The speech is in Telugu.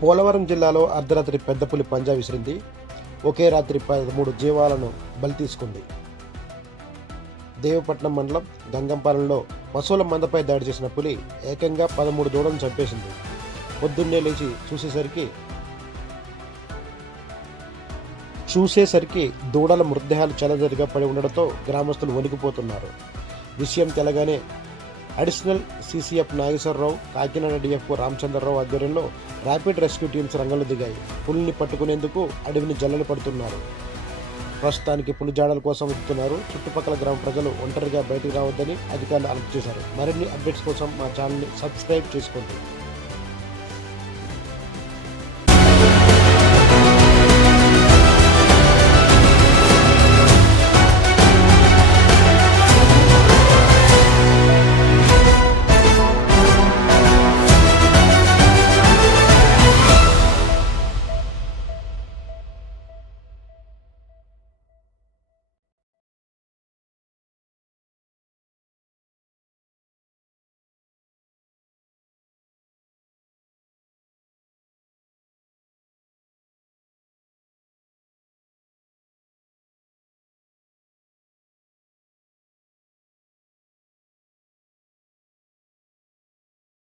పోలవరం జిల్లాలో అర్ధరాత్రి పెద్ద పులి పంజా విసిరింది. ఒకే రాత్రి 13 జీవాలను బలి తీసుకుంది. దేవపట్నం మండలం గంగంపాలెంలో పశువుల మందపై దాడి చేసిన పులి ఏకంగా 13 దూడలను చంపేసింది. పొద్దున్నే లేచి చూసేసరికి దూడల మృతదేహాలు చెలజరిగా పడి ఉండడంతో గ్రామస్తులు వణికిపోతున్నారు. విషయం తెలగానే additional CCF Nageswararao, Kakinada DFO Ramachandra Rao ఆధ్వర్యంలో ర్యాపిడ్ రెస్క్యూ టీమ్స్ రంగంలో దిగాయి. పులిని పట్టుకునేందుకు అడవిని జల్లలు పడుతున్నారు. ప్రస్తుతానికి పులి జాడల కోసం వెతుకుతున్నారు. చుట్టుపక్కల గ్రామ ప్రజలు ఒంటరిగా బయటకు రావద్దని అధికారులు అలర్ట్ చేశారు. మరిన్ని అప్డేట్స్ కోసం మా ఛానల్ని సబ్స్క్రైబ్ చేసుకోండి.